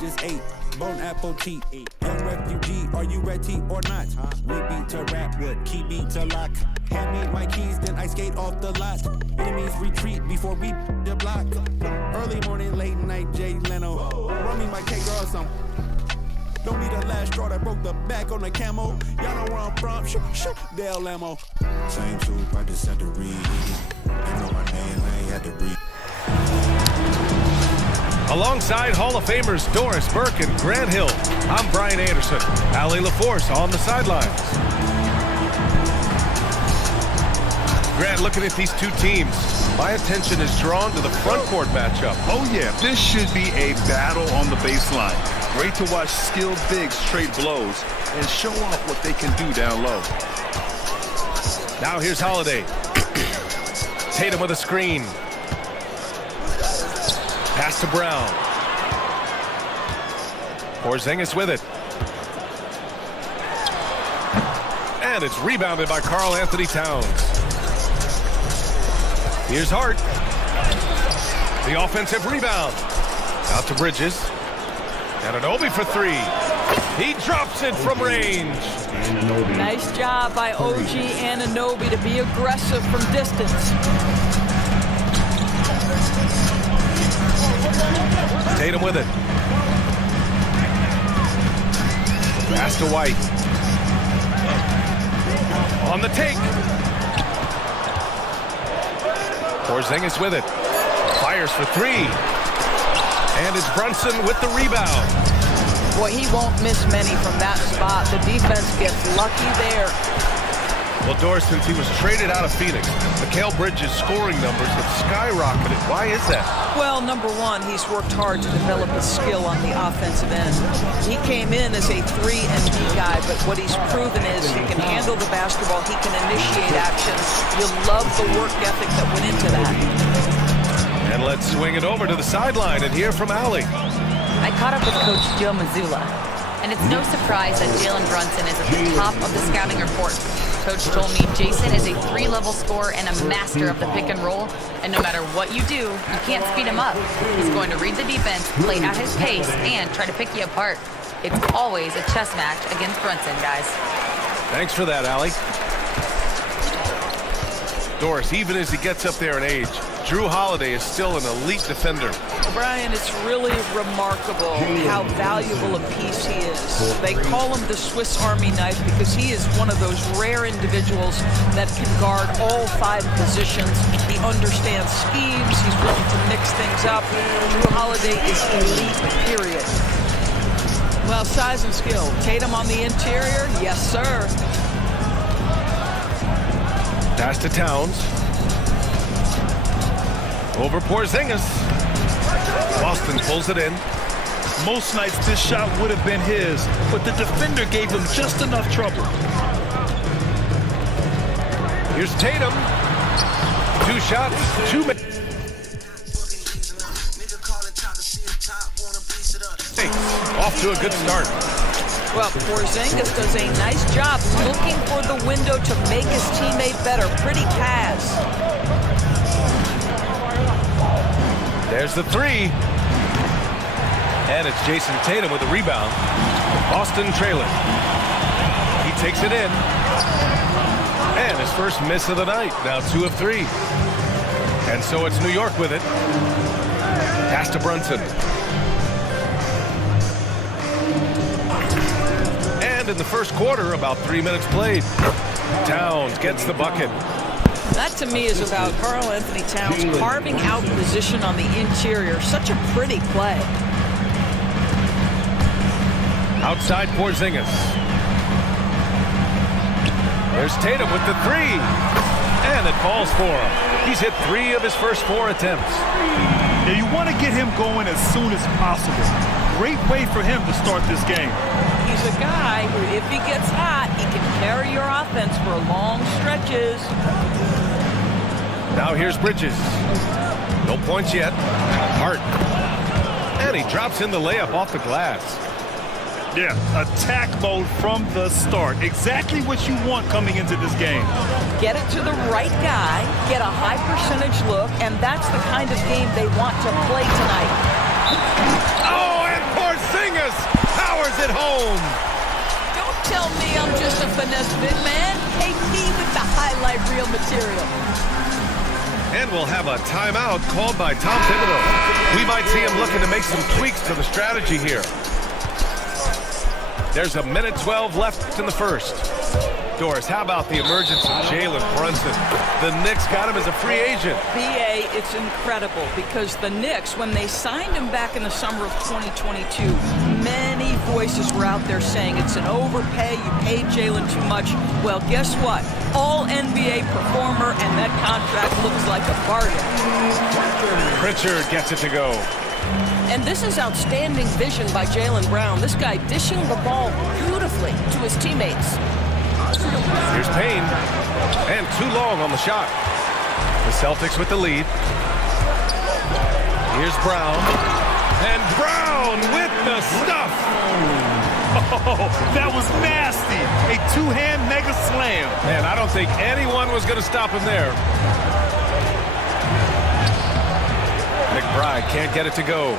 just ate. Bone apple-cheek. Young refugee, are you ready or not? We beat to rap with key beat to lock. Hand me my keys, then I skate off the lot. Enemies retreat before we the block. Early morning, late night, Jay Leno. Run me my cake or some. Don't need a last straw that broke the back on the camo. Y'all know where I'm from, Dale Lamo. Same truth, I just had to read. You know my name, I ain't had to read. Alongside Hall of Famers Doris Burke and Grant Hill, I'm Brian Anderson. Allie LaForce on the sidelines. Grant, looking at these two teams, my attention is drawn to the front court matchup. Oh yeah, this should be a battle on the baseline. Great to watch skilled bigs trade blows and show off what they can do down low. Now here's Holiday. Tatum with a screen. Pass to Brown. Porzingis with it. And it's rebounded by Karl Anthony Towns. Here's Hart. The offensive rebound. Out to Bridges. Anunoby for three. He drops it from range. Nice job by OG Anunoby to be aggressive from distance. Tatum with it. Pass to White. On the take. Porzingis with it. Fires for three. And it's Brunson with the rebound. Boy, he won't miss many from that spot. The defense gets lucky there. Well, Doris, since he was traded out of Phoenix, Mikal Bridges' scoring numbers have skyrocketed. Why is that? Well, number one, he's worked hard to develop his skill on the offensive end. He came in as a 3-and-D guy, but what he's proven is he can handle the basketball, he can initiate action. You love the work ethic that went into that. And let's swing it over to the sideline and hear from Allie. I caught up with Coach Joe Mazzulla, and it's no surprise that Jalen Brunson is at the top of the scouting report. Coach told me Jason is a 3-level scorer and a master of the pick and roll, and no matter what you do, you can't speed him up. He's going to read the defense, play at his pace, and try to pick you apart. It's always a chess match against Brunson, guys. Thanks for that, Allie. Doris, even as he gets up there in age, Drew Holiday is still an elite defender. Brian, it's really remarkable how valuable a piece he is. They call him the Swiss Army knife because he is one of those rare individuals that can guard all 5 positions. He understands schemes. He's willing to mix things up. Drew Holiday is elite, period. Well, size and skill. Tatum on the interior? Yes, sir. Pass to Towns. Over Porzingis. Boston pulls it in. Most nights this shot would have been his, but the defender gave him just enough trouble. Here's Tatum. 2 shots, 2 minutes. Off to a good start. Well, Porzingis does a nice job looking for the window to make his teammate better. Pretty pass. There's the 3. And it's Jason Tatum with the rebound. Boston trailing. He takes it in. And his first miss of the night. Now 2 of 3. And so it's New York with it. Pass to Brunson. And in the first quarter, about 3 minutes played. Towns gets the bucket. That to me is about Karl Anthony Towns carving out position on the interior. Such a pretty play. Outside Porzingis. There's Tatum with the 3. And it falls for him. He's hit 3 of his first 4 attempts. Now you want to get him going as soon as possible. Great way for him to start this game. He's a guy who, if he gets hot, he can carry your offense for long stretches. Now here's Bridges. No points yet. Hart. And he drops in the layup off the glass. Yeah, attack mode from the start. Exactly what you want coming into this game. Get it to the right guy, get a high percentage look, and that's the kind of game they want to play tonight. Oh, and Porzingis goodness, big man, take me with the highlight reel material. And we'll have a timeout called by Tom Thibodeau. We might see him looking to make some tweaks to the strategy here. There's a minute 12 left in the first. Doris, how about the emergence of Jalen Brunson? The Knicks got him as a free agent. BA, it's incredible because the Knicks, when they signed him back in the summer of 2022, many voices were out there saying it's an overpay, you paid Jalen too much. Well, guess what? All NBA performer, and that contract looks like a bargain. Pritchard gets it to go. And this is outstanding vision by Jaylen Brown. This guy dishing the ball beautifully to his teammates. Here's Payne, and too long on the shot. The Celtics with the lead. Here's Brown, and Brown with the stuff. Oh, that was nasty. A two-hand mega slam. Man, I don't think anyone was going to stop him there. McBride can't get it to go.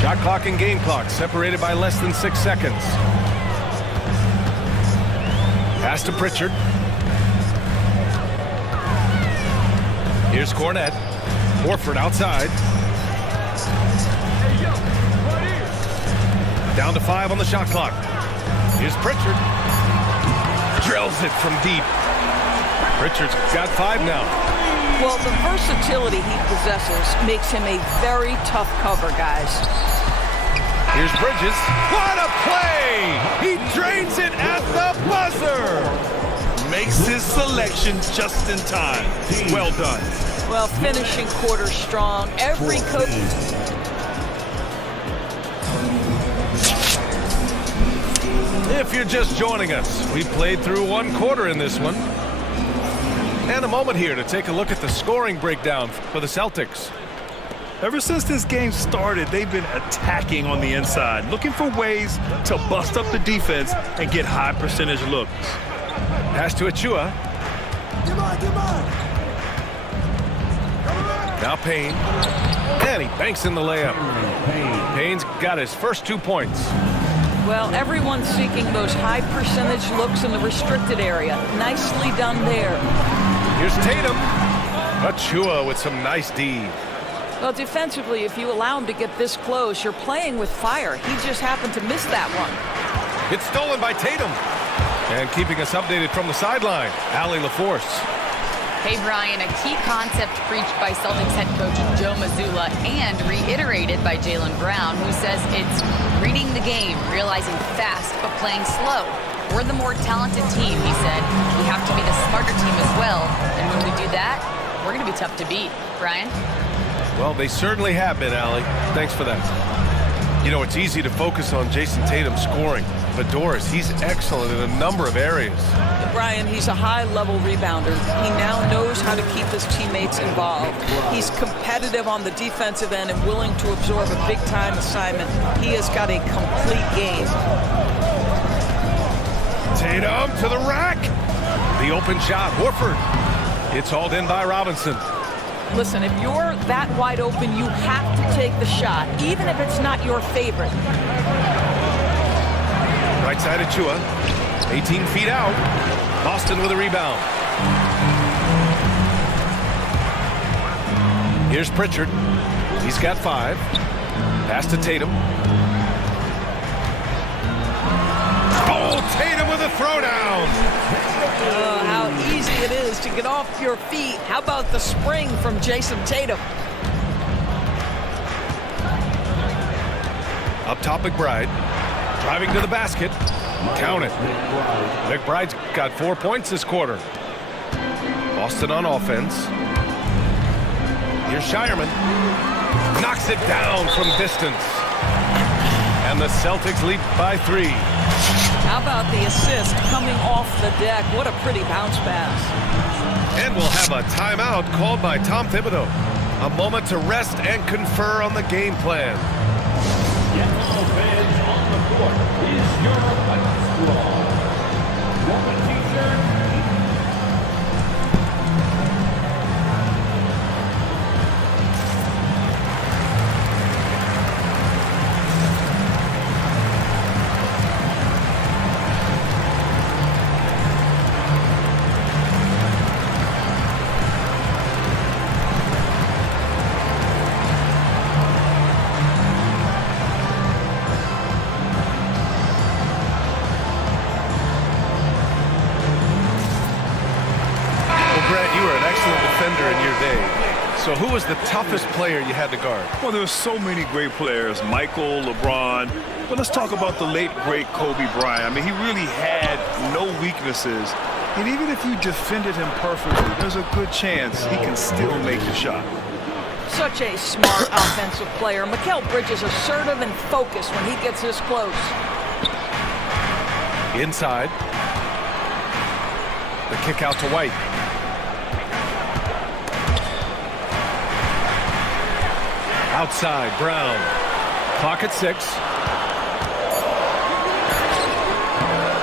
Shot clock and game clock separated by less than 6 seconds. Pass to Pritchard. Here's Cornette. Horford outside. Down to 5 on the shot clock. Here's Pritchard. Drills it from deep. Pritchard's got 5 now. Well, the versatility he possesses makes him a very tough cover, guys. Here's Bridges. What a play! He drains it at the buzzer! Makes his selection just in time. Well done. Well, finishing quarter strong. Every coach. If you're just joining us, we played through 1 quarter in this one. And a moment here to take a look at the scoring breakdown for the Celtics. Ever since this game started, they've been attacking on the inside, looking for ways to bust up the defense and get high percentage looks. Pass to Achua. Now Payne. And he banks in the layup. Payne's got his first 2 points. Well, everyone's seeking those high percentage looks in the restricted area. Nicely done there. Here's Tatum. Achua with some nice D. Well, defensively, if you allow him to get this close, you're playing with fire. He just happened to miss that one. It's stolen by Tatum. And keeping us updated from the sideline, Allie LaForce. Hey, Brian, a key concept preached by Celtics head coach Joe Mazzulla and reiterated by Jaylen Brown, who says it's reading the game, realizing fast but playing slow. We're the more talented team, he said. We have to be the smarter team as well. And when we do that, we're going to be tough to beat. Brian? Well, they certainly have been, Allie. Thanks for that. You know, it's easy to focus on Jason Tatum scoring, but Doris, he's excellent in a number of areas. Brian, he's a high-level rebounder. He now knows how to keep his teammates involved. He's competitive on the defensive end and willing to absorb a big-time assignment. He has got a complete game. Tatum to the rack. The open shot, Horford. It's hauled in by Robinson. Listen, if you're that wide open, you have to take the shot, even if it's not your favorite. Right side of Chua. 18 feet out. Boston with a rebound. Here's Pritchard. He's got 5. Pass to Tatum. Oh, Tatum with a throwdown. Oh, how easy it is to get off your feet. How about the spring from Jason Tatum? Up top, McBride. Driving to the basket. Count it. McBride's got 4 points this quarter. Boston on offense. Here's Shireman. Knocks it down from distance. And the Celtics lead by 3. How about the assist coming off the deck? What a pretty bounce pass. And we'll have a timeout called by Tom Thibodeau. A moment to rest and confer on the game plan. Yellow fans on the court is your White Squad. Woman t-shirt. So who was the toughest player you had to guard? Well, there were so many great players, Michael, LeBron. But let's talk about the late, great Kobe Bryant. I mean, he really had no weaknesses. And even if you defended him perfectly, there's a good chance he can still make the shot. Such a smart offensive player. Mikal Bridges assertive and focused when he gets this close. Inside. The kick out to White. Outside, Brown. Clock at 6.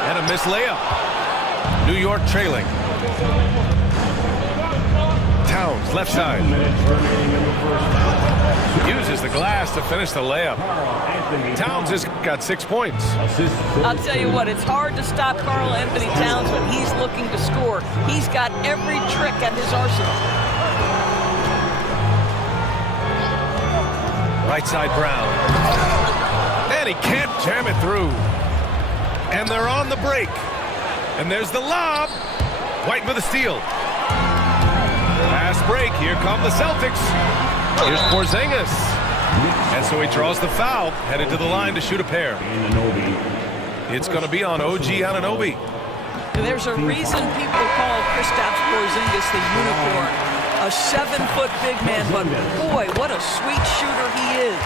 And a missed layup. New York trailing. Towns, left side. Uses the glass to finish the layup. Towns has got 6 points. I'll tell you what, it's hard to stop Karl Anthony Towns when he's looking to score. He's got every trick at his arsenal. Right side, Brown. And he can't jam it through. And they're on the break. And there's the lob. White with a steal. Fast break. Here come the Celtics. Here's Porzingis. And so he draws the foul. Headed to the line to shoot a pair. It's going to be on OG Anunoby. There's a reason people call Kristaps Porzingis the unicorn. A 7-foot big man, but boy, what a sweet shooter he is.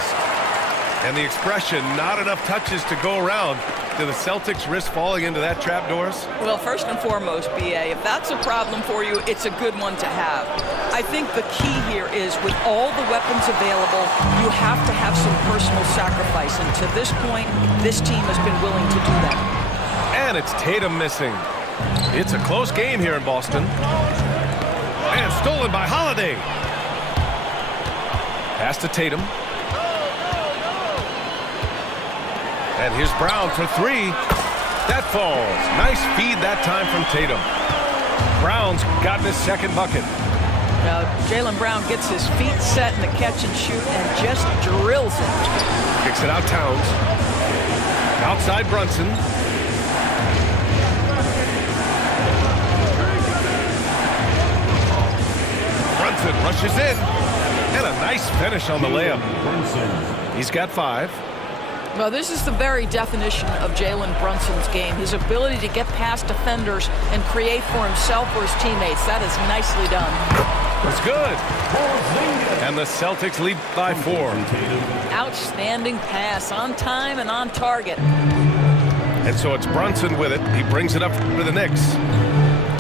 And the expression, not enough touches to go around. Do the Celtics risk falling into that trap, Doris? Well, first and foremost, BA, if that's a problem for you, it's a good one to have. I think the key here is with all the weapons available, you have to have some personal sacrifice. And to this point, this team has been willing to do that. And it's Tatum missing. It's a close game here in Boston. And stolen by Holiday. Pass to Tatum. And here's Brown for 3. That falls. Nice feed that time from Tatum. Brown's gotten his second bucket. Now, Jaylen Brown gets his feet set in the catch and shoot and just drills it. Kicks it out Towns. Outside Brunson. Brunson rushes in. And a nice finish on the layup. He's got 5. Well, this is the very definition of Jalen Brunson's game. His ability to get past defenders and create for himself or his teammates. That is nicely done. It's good. And the Celtics lead by 4. Outstanding pass, on time and on target. And so it's Brunson with it. He brings it up for the Knicks.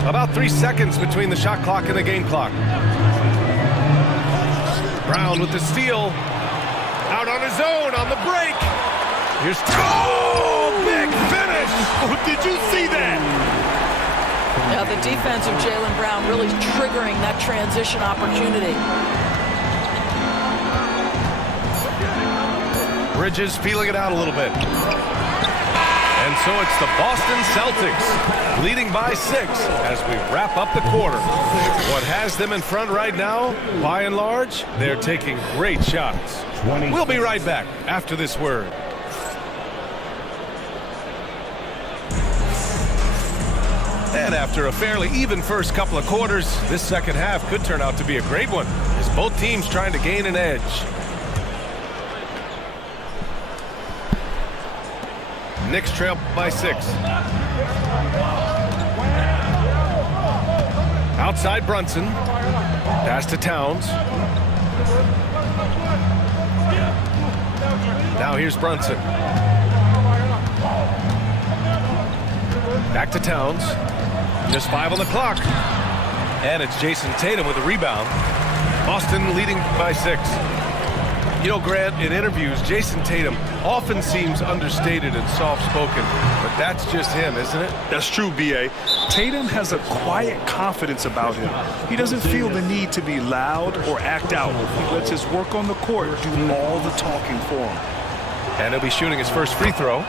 About 3 seconds between the shot clock and the game clock. Brown with the steal. Out on his own on the break. Here's big finish. Oh, did you see that? Now the defense of Jaylen Brown really triggering that transition opportunity. Bridges feeling it out a little bit. And so it's the Boston Celtics leading by 6 as we wrap up the quarter. What has them in front right now, by and large, they're taking great shots. We'll be right back after this word. And after a fairly even first couple of quarters, this second half could turn out to be a great one as both teams trying to gain an edge. Knicks trail by 6. Outside Brunson. Pass to Towns. Now here's Brunson. Back to Towns. Just 5 on the clock. And it's Jason Tatum with the rebound. Boston leading by 6. You know, Grant, in interviews, Jason Tatum often seems understated and soft-spoken, but that's just him, isn't it? That's true, B.A. Tatum has a quiet confidence about him. He doesn't feel the need to be loud or act out. He lets his work on the court do all the talking for him. And he'll be shooting his first free throw.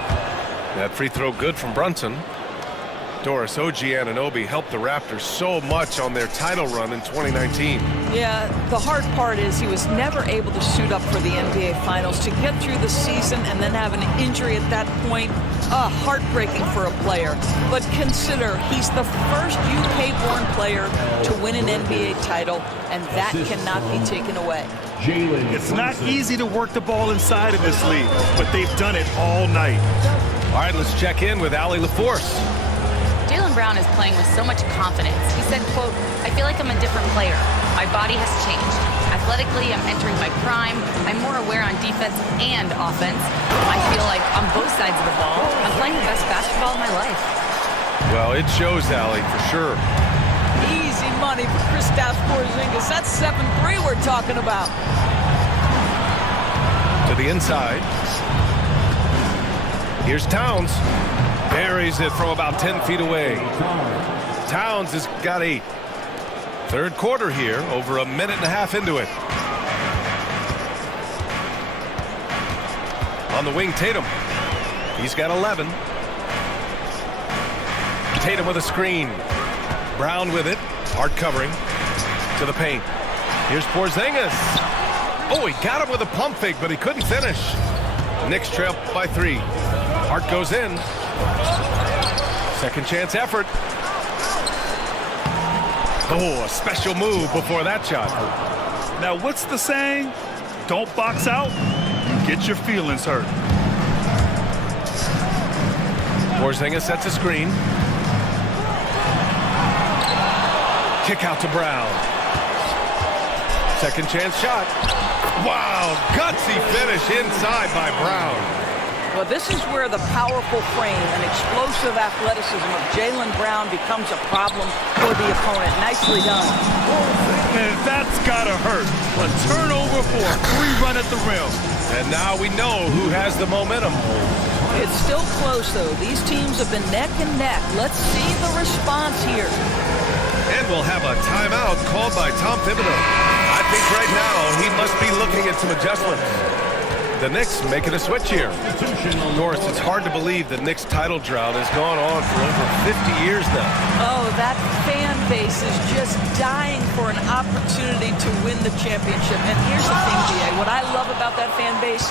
That free throw good from Brunson. Doris, OG Anunoby helped the Raptors so much on their title run in 2019. Yeah, the hard part is he was never able to suit up for the NBA Finals. To get through the season and then have an injury at that point, heartbreaking for a player. But consider, he's the first UK-born player to win an NBA title, and that cannot be taken away. It's not easy to work the ball inside of this league, but they've done it all night. All right, let's check in with Allie LaForce. Jaylen Brown is playing with so much confidence. He said, quote, "I feel like I'm a different player. My body has changed. Athletically, I'm entering my prime. I'm more aware on defense and offense. I feel like on both sides of the ball, I'm playing the best basketball of my life." Well, it shows, Allie, for sure. Easy money for Kristaps Porzingis. That's 7-3 we're talking about. To the inside. Here's Towns. Buries it from about 10 feet away. Towns has got 8. Third quarter here, over a minute and a half into it. On the wing, Tatum. He's got 11. Tatum with a screen. Brown with it. Hard covering. To the paint. Here's Porzingis. Oh, he got him with a pump fake, but he couldn't finish. Knicks trail by 3. Hart goes in. Second chance effort. Oh, a special move before that shot. Now, what's the saying? Don't box out, you get your feelings hurt. Porzingis sets a screen. Kick out to Brown. Second chance shot. Wow, gutsy finish inside by Brown. Well, this is where the powerful frame and explosive athleticism of Jaylen Brown becomes a problem for the opponent. Nicely done. And that's gotta hurt. A turnover for a free run at the rim. And now we know who has the momentum. It's still close, though. These teams have been neck and neck. Let's see the response here. And we'll have a timeout called by Tom Thibodeau. I think right now he must be looking at some adjustments. The Knicks making a switch here. Norris, it's hard to believe the Knicks title drought has gone on for over 50 years now. Oh, that fan base is just dying for an opportunity to win the championship. And here's the thing, B.A. What I love about that fan base,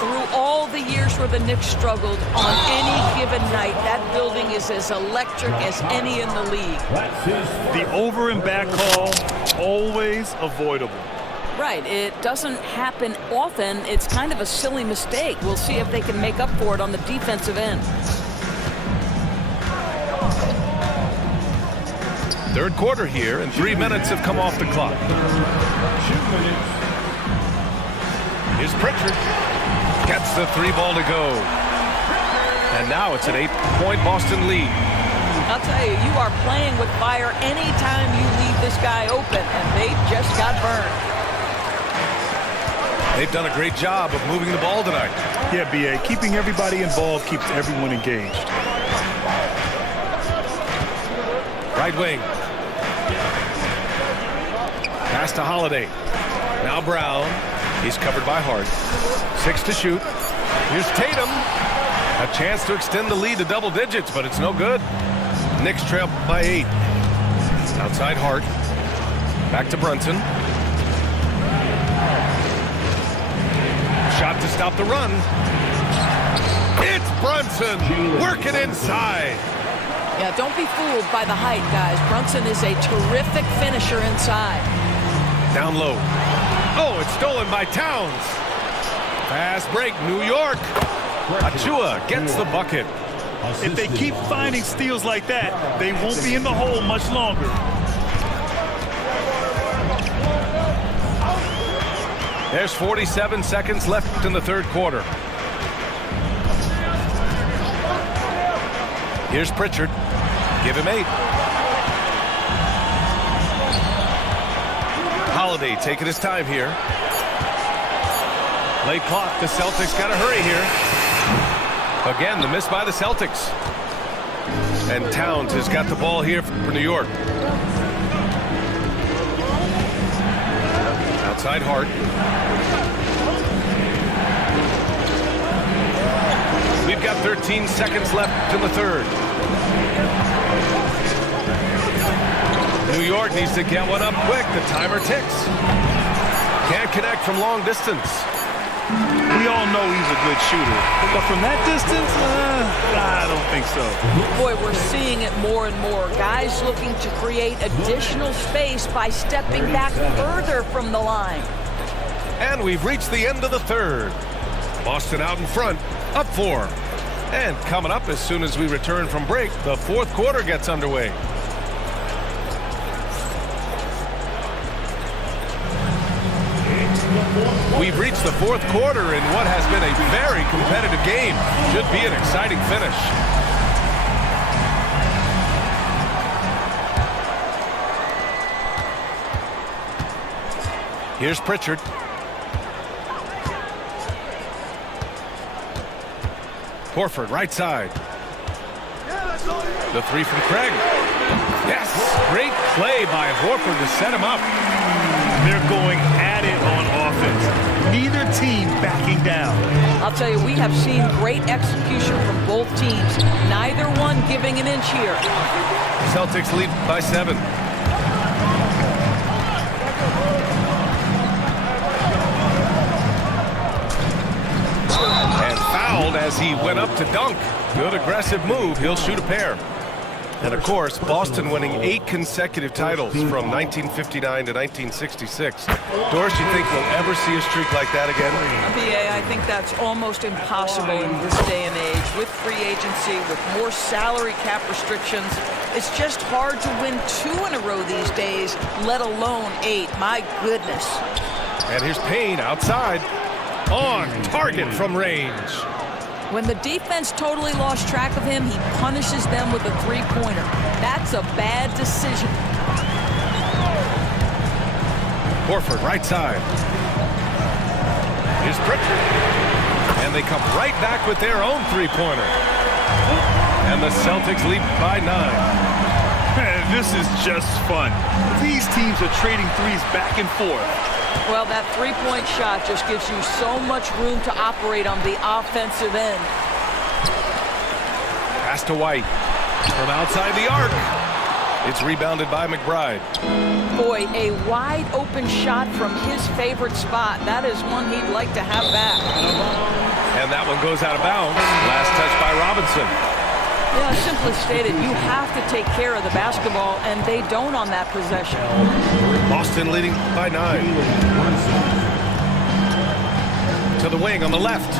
through all the years where the Knicks struggled, on any given night, that building is as electric as any in the league. The over and back call, always avoidable. Right, it doesn't happen often. It's kind of a silly mistake. We'll see if they can make up for it on the defensive end. Third quarter here, and 3 minutes have come off the clock. 2 minutes. Here's Pritchard. Gets the 3 ball to go. And now it's an 8-point Boston lead. I'll tell you, you are playing with fire anytime you leave this guy open, and they just got burned. They've done a great job of moving the ball tonight. Yeah, B.A., keeping everybody involved keeps everyone engaged. Right wing. Pass to Holiday. Now Brown. He's covered by Hart. 6 to shoot. Here's Tatum. A chance to extend the lead to double digits, but it's no good. Knicks trail by 8. Outside Hart. Back to Brunson. Shot to stop the run. It's Brunson working inside. Yeah, don't be fooled by the height, guys. Brunson is a terrific finisher inside. Down low. Oh, it's stolen by Towns. Fast break, New York. Achua gets the bucket. If they keep finding steals like that, they won't be in the hole much longer. There's 47 seconds left in the third quarter. Here's Pritchard. Give him 8. Holiday taking his time here. Late clock. The Celtics got to hurry here. Again, the miss by the Celtics. And Towns has got the ball here for New York. Outside Hart. We've got 13 seconds left in the third. New York needs to get one up quick. The timer ticks. Can't connect from long distance. We all know he's a good shooter, but from that distance, I don't think so. Boy, we're seeing it more and more. Guys looking to create additional space by stepping back further from the line. And we've reached the end of the third. Boston out in front, up 4. And coming up as soon as we return from break, the fourth quarter gets underway. We've reached the fourth quarter in what has been a very competitive game. Should be an exciting finish. Here's Pritchard. Horford, right side. The three from Craig. Yes, great play by Horford to set him up. They're going at it on offense. Neither team backing down. I'll tell you, we have seen great execution from both teams. Neither one giving an inch here. Celtics lead by 7. And fouled as he went up to dunk. Good aggressive move. He'll shoot a pair. And of course, Boston winning 8 consecutive titles from 1959 to 1966. Doris, you think we'll ever see a streak like that again? BA, I think that's almost impossible in this day and age. With free agency, with more salary cap restrictions, it's just hard to win 2 in a row these days, let alone 8. My goodness. And here's Payne outside. On target from range. When the defense totally lost track of him, he punishes them with a three-pointer. That's a bad decision. Horford, right side. Here's Pritchard. And they come right back with their own three-pointer. And the Celtics lead by 9. Man, this is just fun. These teams are trading threes back and forth. Well, that three-point shot just gives you so much room to operate on the offensive end. Pass to White. From outside the arc. It's rebounded by McBride. Boy, a wide-open shot from his favorite spot. That is one he'd like to have back. And that one goes out of bounds. Last touch by Robinson. Yeah, simply stated, you have to take care of the basketball, and they don't on that possession. Boston leading by 9. To the wing on the left.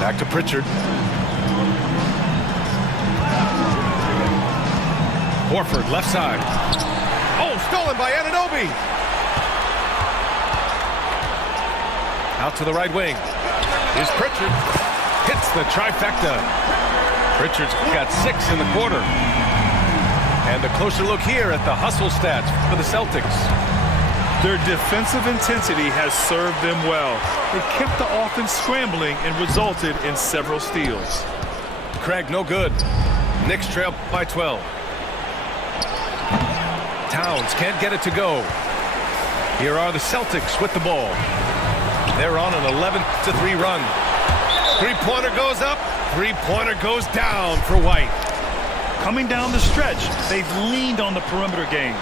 Back to Pritchard. Horford, left side. Oh, stolen by Anunoby. Out to the right wing. Here's Pritchard. Hits the trifecta. Pritchard's got 6 in the quarter. And a closer look here at the hustle stats for the Celtics. Their defensive intensity has served them well. They kept the offense scrambling and resulted in several steals. Craig, no good. Knicks trail by 12. Towns can't get it to go. Here are the Celtics with the ball. They're on an 11-3 run. Three-pointer goes up. Three-pointer goes down for White. Coming down the stretch, they've leaned on the perimeter game.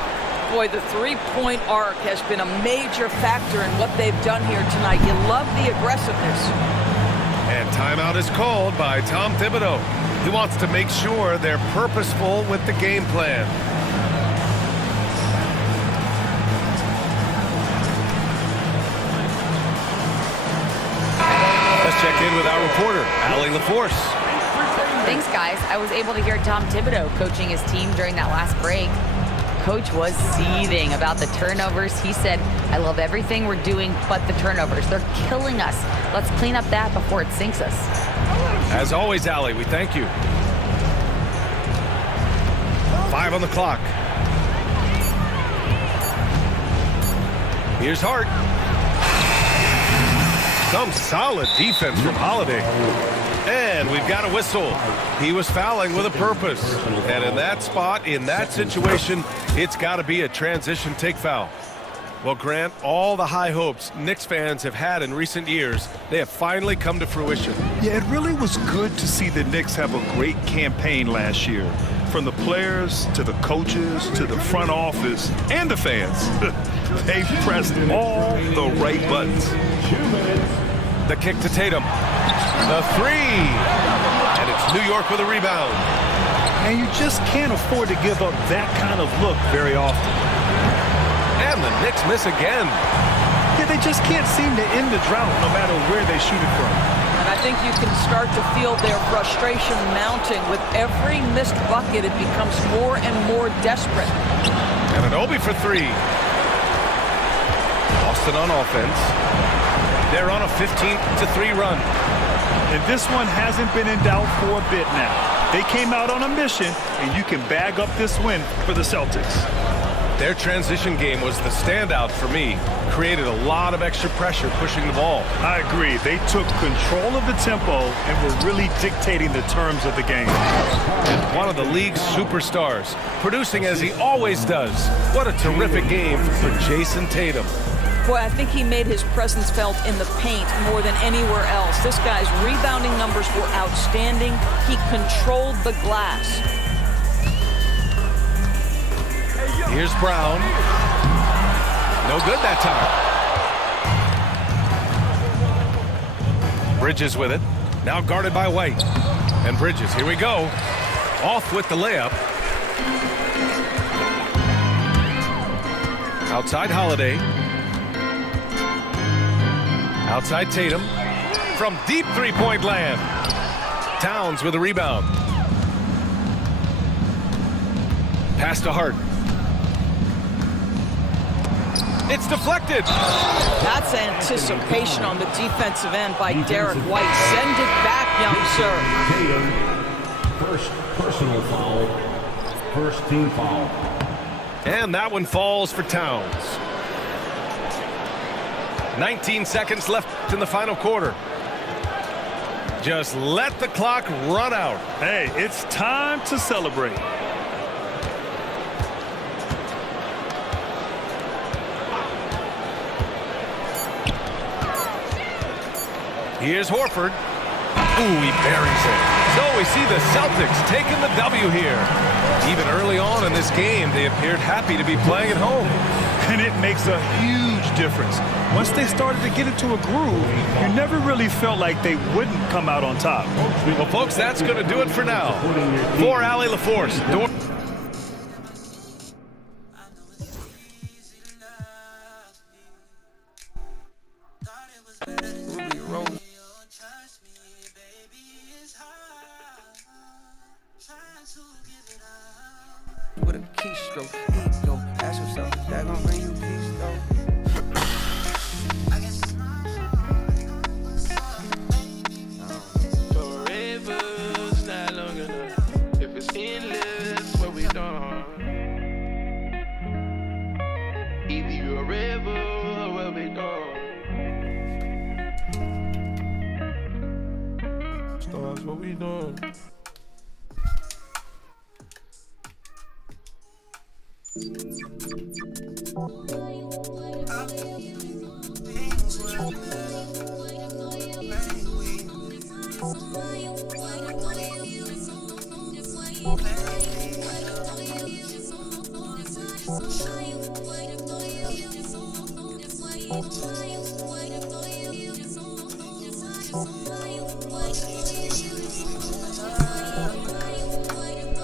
Boy, the three-point arc has been a major factor in what they've done here tonight. You love the aggressiveness. And timeout is called by Tom Thibodeau. He wants to make sure they're purposeful with the game plan. Let's check in with our reporter, Allie LaForce. Thanks, guys. I was able to hear Tom Thibodeau coaching his team during that last break. Coach was seething about the turnovers. He said, I love everything we're doing but the turnovers. They're killing us. Let's clean up that before it sinks us. As always, Allie, we thank you. 5 on the clock. Here's Hart. Some solid defense from Holiday. And we've got a whistle. He was fouling with a purpose. And in that spot, in that situation, it's got to be a transition take foul. Well, Grant, all the high hopes Knicks fans have had in recent years, they have finally come to fruition. Yeah, it really was good to see the Knicks have a great campaign last year. From the players to the coaches to the front office and the fans. They pressed all the right buttons. The kick to Tatum. The three. And it's New York with a rebound. And you just can't afford to give up that kind of look very often. And the Knicks miss again. Yeah, they just can't seem to end the drought no matter where they shoot it from. And I think you can start to feel their frustration mounting. With every missed bucket, it becomes more and more desperate. And an Obi for three. Boston on offense. They're on a 15-3 run. And this one hasn't been in doubt for a bit now. They came out on a mission, and you can bag up this win for the Celtics. Their transition game was the standout for me. Created a lot of extra pressure pushing the ball. I agree. They took control of the tempo and were really dictating the terms of the game. And one of the league's superstars, producing as he always does. What a terrific game for Jason Tatum. Boy, I think he made his presence felt in the paint more than anywhere else. This guy's rebounding numbers were outstanding. He controlled the glass. Here's Brown. No good that time. Bridges with it. Now guarded by White. And Bridges, here we go. Off with the layup. Outside Holiday. Outside Tatum. From deep three-point land. Towns with a rebound. Pass to Hart. It's deflected. That's anticipation on the defensive end by Derek White. Send it back, young sir. First personal foul. First team foul. And that one falls for Towns. 19 seconds left in the final quarter. Just let the clock run out. Hey, it's time to celebrate. Here's Horford. Ooh, he buries it. So we see the Celtics taking the W here. Even early on in this game, they appeared happy to be playing at home. And it makes a huge difference. Once they started to get into a groove, you never really felt like they wouldn't come out on top. Well, folks, that's going to do it for now. For Allie LaForce. With a keystroke, ego. Ask yourself, is that gonna bring you peace though? Forever's not long enough. If it's endless, what we done. Either you're a river or what we done. Stars, what we done.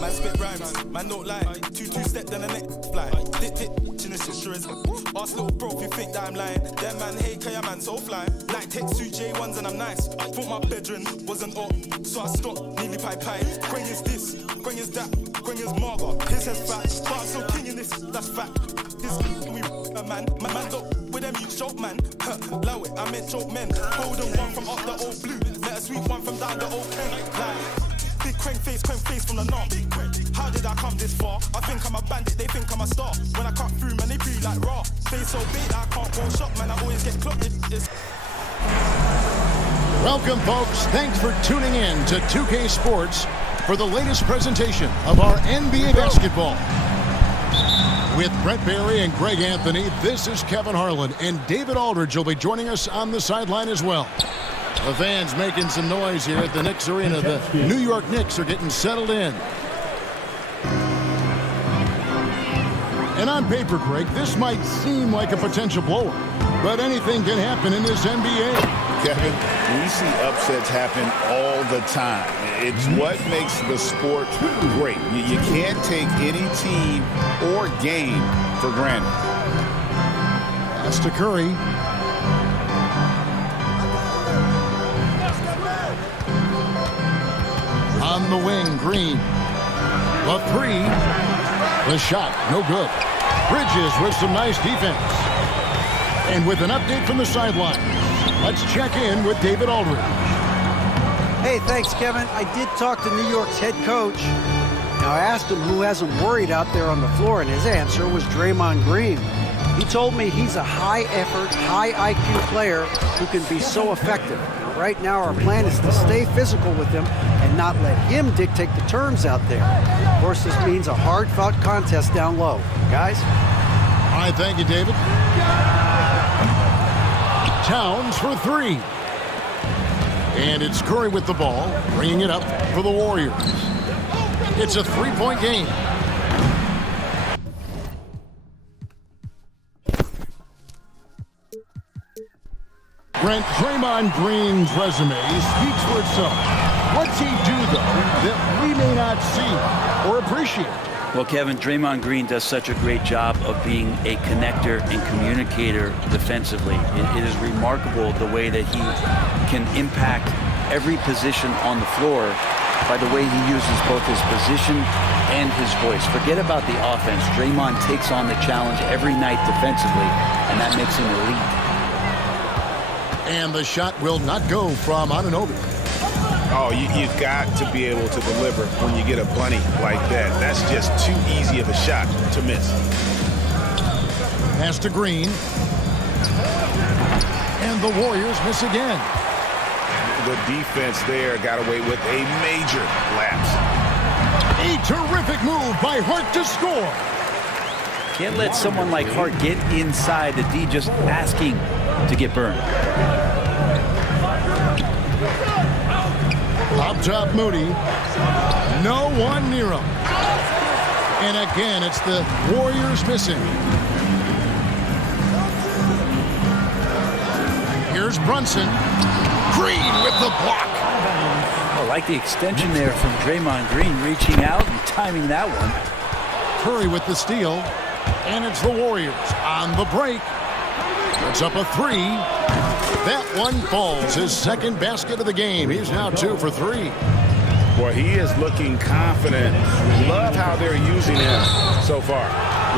Man spit rhymes, man don't lie. 2-2 step then the next fly. Lit chinnish insurance. Ask little bro if you think that I'm lying. Them man hate Kaya man so fly. Like text 2 J1s and I'm nice. Thought my bedroom wasn't up, so I stopped nearly pie. Quang is this, Quang is that, Quang is Marga. His head's fat, but I'm so king in this, that's fact. This we a man don't with them you choke man. Low it, I meant choke men. Golden one from up the old blue. Let a sweet one from down the old pen. Like big Quang face from the north. How did I come this far? I think I'm a bandit, they think I'm a star. When I cut through, man, they be like raw. Face so big, I can't go shot, man, I always get clocked. Welcome, folks. Thanks for tuning in to 2K Sports for the latest presentation of our NBA basketball. With Brett Barry and Greg Anthony, this is Kevin Harlan, and David Aldridge will be joining us on the sideline as well. The fans making some noise here at the Knicks Arena. The New York Knicks are getting settled in. And on paper, Greg, this might seem like a potential blowout, but anything can happen in this NBA. Kevin, we see upsets happen all the time. It's what makes the sport great. You can't take any team or game for granted. Pass to Curry. On the wing, Green. The three. The shot, no good. Bridges with some nice defense. And with an update from the sideline, let's check in with David Aldridge. Hey, thanks, Kevin. I did talk to New York's head coach. Now, I asked him who hasn't worried out there on the floor, and his answer was Draymond Green. He told me he's a high-effort, high-IQ player who can be so effective. Now, right now, our plan is to stay physical with him and not let him dictate the terms out there. Of course, this means a hard-fought contest down low. Guys? All right, thank you, David. Towns for three. And it's Curry with the ball, bringing it up for the Warriors. It's a three-point game. Brent, Draymond Green's resume speaks for itself. What's he do, though, that we may not see or appreciate? Well, Kevin, Draymond Green does such a great job of being a connector and communicator defensively. It is remarkable the way that he can impact every position on the floor by the way he uses both his position and his voice. Forget about the offense. Draymond takes on the challenge every night defensively, and that makes him elite. And the shot will not go from Anunoby. Oh, you've got to be able to deliver when you get a bunny like that. That's just too easy of a shot to miss. Pass to Green. And the Warriors miss again. The defense there got away with a major lapse. A terrific move by Hart to score. Can't let someone like Hart get inside the D just asking to get burned. Up top, Moody. No one near him. And again, it's the Warriors missing. Here's Brunson. Green with the block. I like the extension there from Draymond Green, reaching out and timing that one. Curry with the steal. And it's the Warriors on the break. It's up a three. That one falls. His second basket of the game. He's now 2 for 3. Boy, he is looking confident. Love how they're using him so far.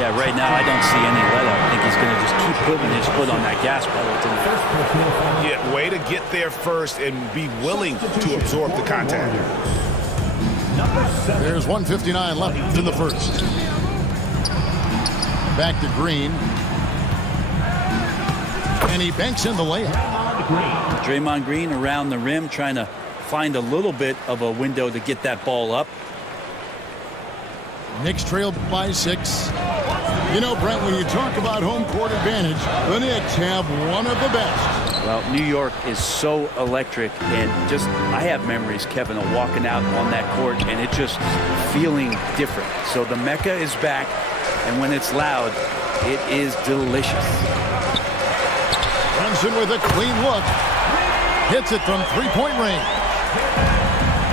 Yeah, right now I don't see any let up. I think he's going to just keep putting his foot on that gas pedal tonight. Yeah, way to get there first and be willing to absorb the contact. There's 1:59 left in the first. Back to Green. And he banks in the layup. Draymond Green around the rim trying to find a little bit of a window to get that ball up. Knicks trail by 6. You know, Brent, when you talk about home court advantage, the Knicks have one of the best. Well, New York is so electric, and just I have memories, Kevin, of walking out on that court and it just feeling different. So the Mecca is back, and when it's loud, it is delicious. Brunson with a clean look. Hits it from three-point range.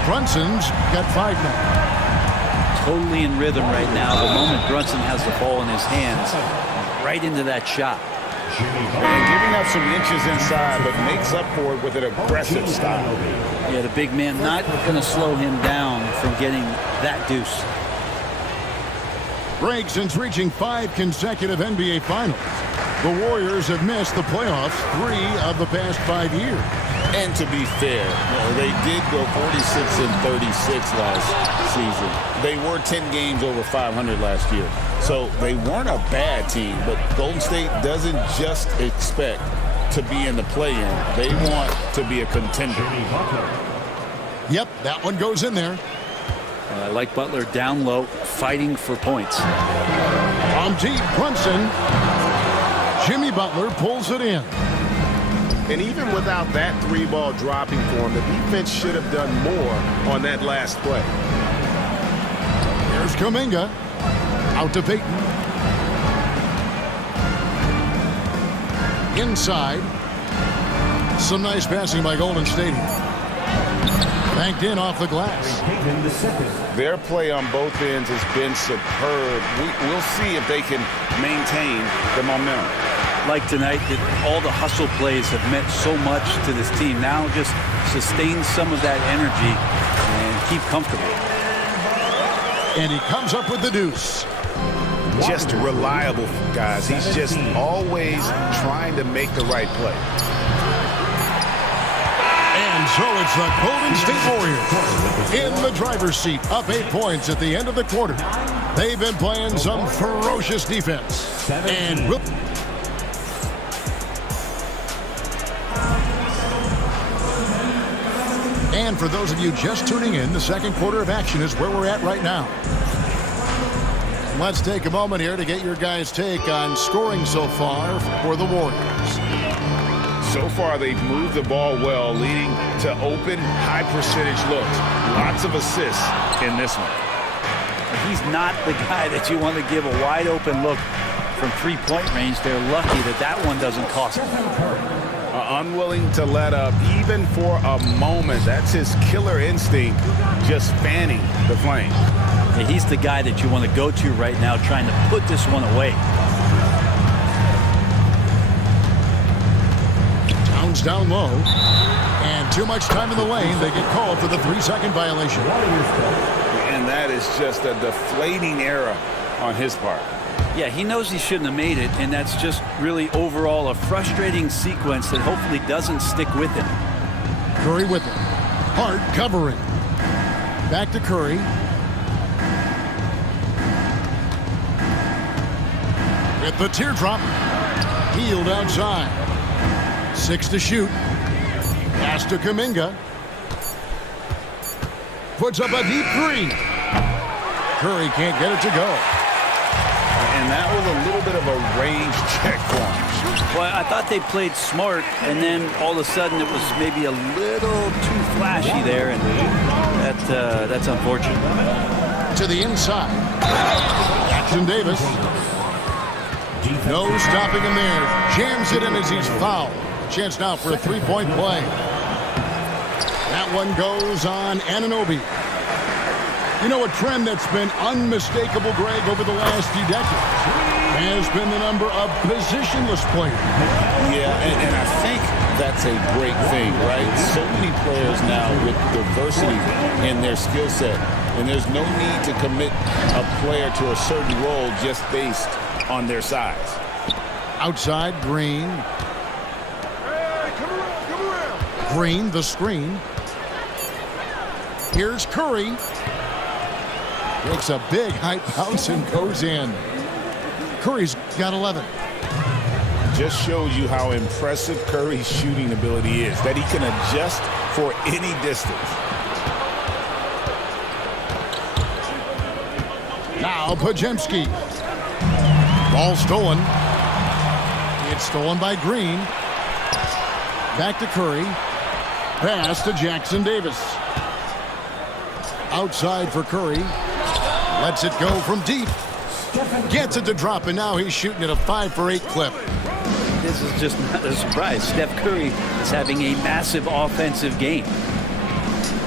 Brunson's got 5 now. Totally in rhythm right now. The moment Brunson has the ball in his hands, right into that shot. And giving up some inches inside, but makes up for it with an aggressive style. Yeah, the big man not going to slow him down from getting that deuce. Greg, since reaching 5 consecutive NBA Finals, the Warriors have missed the playoffs 3 of the past 5 years. And to be fair, they did go 46 and 36 last season. They were 10 games over 500 last year. So they weren't a bad team, but Golden State doesn't just expect to be in the play-in. They want to be a contender. Yep, that one goes in there. I like Butler down low, fighting for points. From deep, Brunson. Jimmy Butler pulls it in. And even without that 3-ball dropping for him, the defense should have done more on that last play. Here's Kuminga. Out to Payton. Inside. Some nice passing by Golden State. Banked in off the glass. Their play on both ends has been superb. We'll see if they can maintain the momentum. Like tonight, all the hustle plays have meant so much to this team. Now just sustain some of that energy and keep comfortable. And he comes up with the deuce. Just reliable, guys. He's just always trying to make the right play. And so it's the Golden State Warriors in the driver's seat, up 8 points at the end of the quarter. They've been playing some ferocious defense. And for those of you just tuning in, the second quarter of action is where we're at right now. Let's take a moment here to get your guys' take on scoring so far for the Warriors. So far, they've moved the ball well, leading to open, high-percentage looks. Lots of assists in this one. He's not the guy that you want to give a wide-open look from three-point range. They're lucky that that one doesn't cost them. Unwilling to let up even for a moment. That's his killer instinct, just fanning the flame. Yeah, he's the guy that you want to go to right now, trying to put this one away. Towns down low. And too much time in the lane. They get called for the 3-second violation. And that is just a deflating error on his part. Yeah, he knows he shouldn't have made it, and that's just really overall a frustrating sequence that hopefully doesn't stick with him. Curry with it. Hart covering. Back to Curry. With the teardrop. Healed outside. 6 to shoot. Pass to Kuminga. Puts up a deep 3. Curry can't get it to go. And that was a little bit of a range check for him. Well, I thought they played smart, and then all of a sudden it was maybe a little too flashy there, and that's unfortunate. To the inside. Jackson Davis. No stopping him there. Jams it in as he's fouled. Chance now for a 3-point play. That one goes on Anunoby. You know, a trend that's been unmistakable, Greg, over the last few decades has been the number of positionless players. Yeah, and I think that's a great thing, right? So many players now with diversity in their skill set, and there's no need to commit a player to a certain role just based on their size. Outside, Green. Green, the screen. Here's Curry. Makes a big high bounce and goes in. Curry's got 11. Just shows you how impressive Curry's shooting ability is, that he can adjust for any distance. Now Podziemski. Ball stolen. It's stolen by Green. Back to Curry. Pass to Jackson Davis. Outside for Curry. Lets it go from deep. Gets it to drop, and now he's shooting at a 5-for-8 clip. This is just not a surprise. Steph Curry is having a massive offensive game.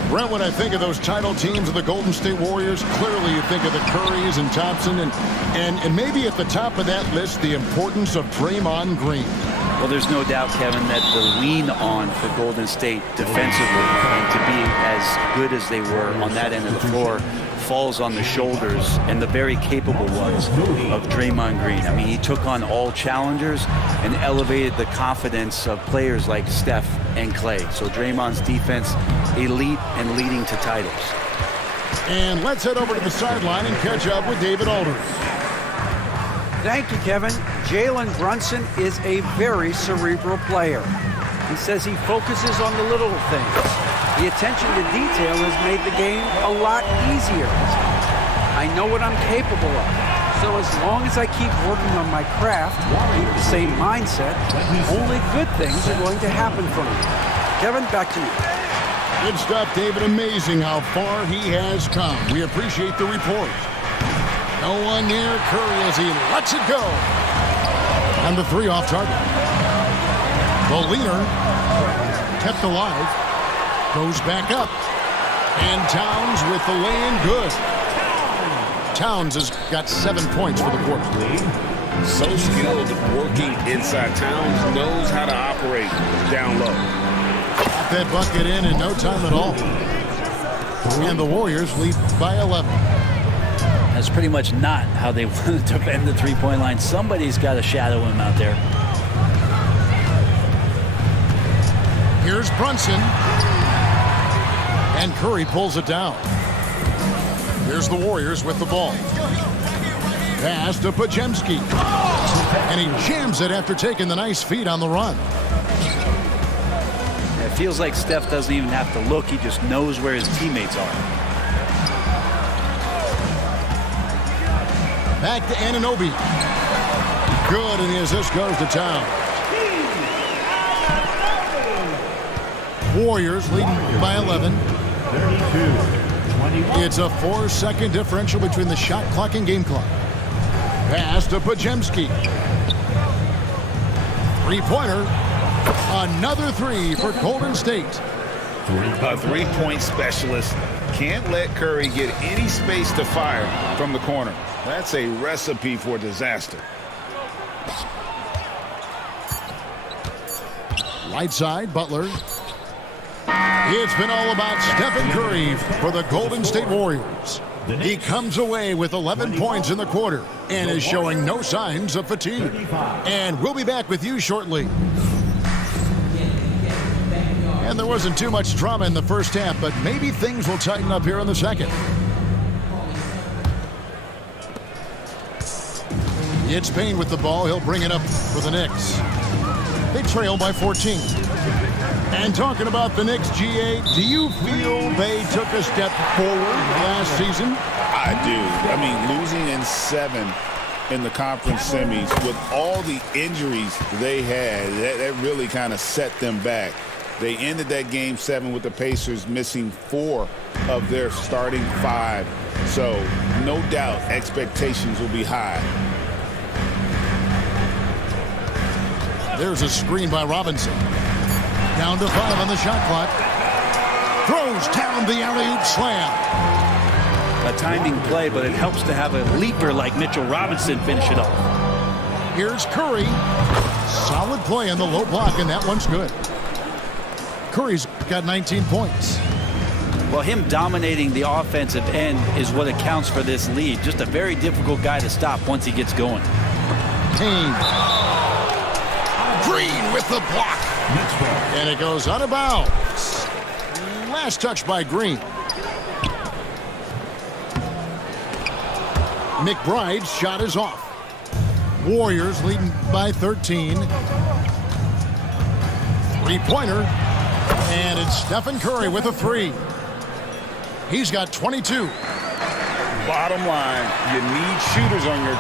Brent, when I think of those title teams of the Golden State Warriors, clearly you think of the Currys and Thompson, and maybe at the top of that list, the importance of Draymond Green. Well, there's no doubt, Kevin, that the lean on for Golden State defensively and to be as good as they were on that end of the floor falls on the shoulders and the very capable ones of Draymond Green. I mean, he took on all challengers and elevated the confidence of players like Steph and Clay. So Draymond's defense, elite and leading to titles. And let's head over to the sideline and catch up with David Aldridge. Thank you, Kevin. Jalen Brunson is a very cerebral player. He says he focuses on the little things. The attention to detail has made the game a lot easier. I know what I'm capable of. So as long as I keep working on my craft, keep the same mindset, only good things are going to happen for me. Kevin, back to you. Good stuff, David. Amazing how far he has come. We appreciate the report. No one near Curry as he lets it go. And the three off target. The leaner, kept alive, goes back up. And Towns with the lay-in good. Towns has got 7 points for the quarter. So skilled working inside. Towns knows how to operate down low. Got that bucket in no time at all. And the Warriors lead by 11. That's pretty much not how they wanted to end the three-point line. Somebody's got to shadow him out there. Here's Brunson. And Curry pulls it down. Here's the Warriors with the ball. Pass to Pajemski. And he jams it after taking the nice feed on the run. It feels like Steph doesn't even have to look. He just knows where his teammates are. Back to Anunoby. Good, and the assist goes to Town. Warriors leading by 11. 32. It's a 4-second differential between the shot clock and game clock. Pass to Pajemski. Three-pointer. Another three for Golden State. A three-point specialist can't let Curry get any space to fire from the corner. That's a recipe for disaster. Right side, Butler. It's been all about Stephen Curry for the Golden State Warriors. He comes away with 11 points in the quarter and is showing no signs of fatigue. And we'll be back with you shortly. And there wasn't too much drama in the first half, but maybe things will tighten up here in the second. It's Payne with the ball. He'll bring it up for the Knicks. They trail by 14. And talking about the Knicks, GA, do you feel they took a step forward last season? I do. I mean, losing in 7 in the conference semis with all the injuries they had, that really kind of set them back. They ended that game 7 with the Pacers missing 4 of their starting 5. So, no doubt, expectations will be high. There's a screen by Robinson. Down to 5 on the shot clock. Throws down the alley-oop slam. A timing play, but it helps to have a leaper like Mitchell Robinson finish it off. Here's Curry. Solid play on the low block, and that one's good. Curry's got 19 points. Well, him dominating the offensive end is what accounts for this lead. Just a very difficult guy to stop once he gets going. Payne. Green with the block. And it goes out of bounds. Last touch by Green. McBride's shot is off. Warriors leading by 13. Three-pointer. And it's Stephen Curry with a 3. He's got 22. Bottom line, you need shooters on your...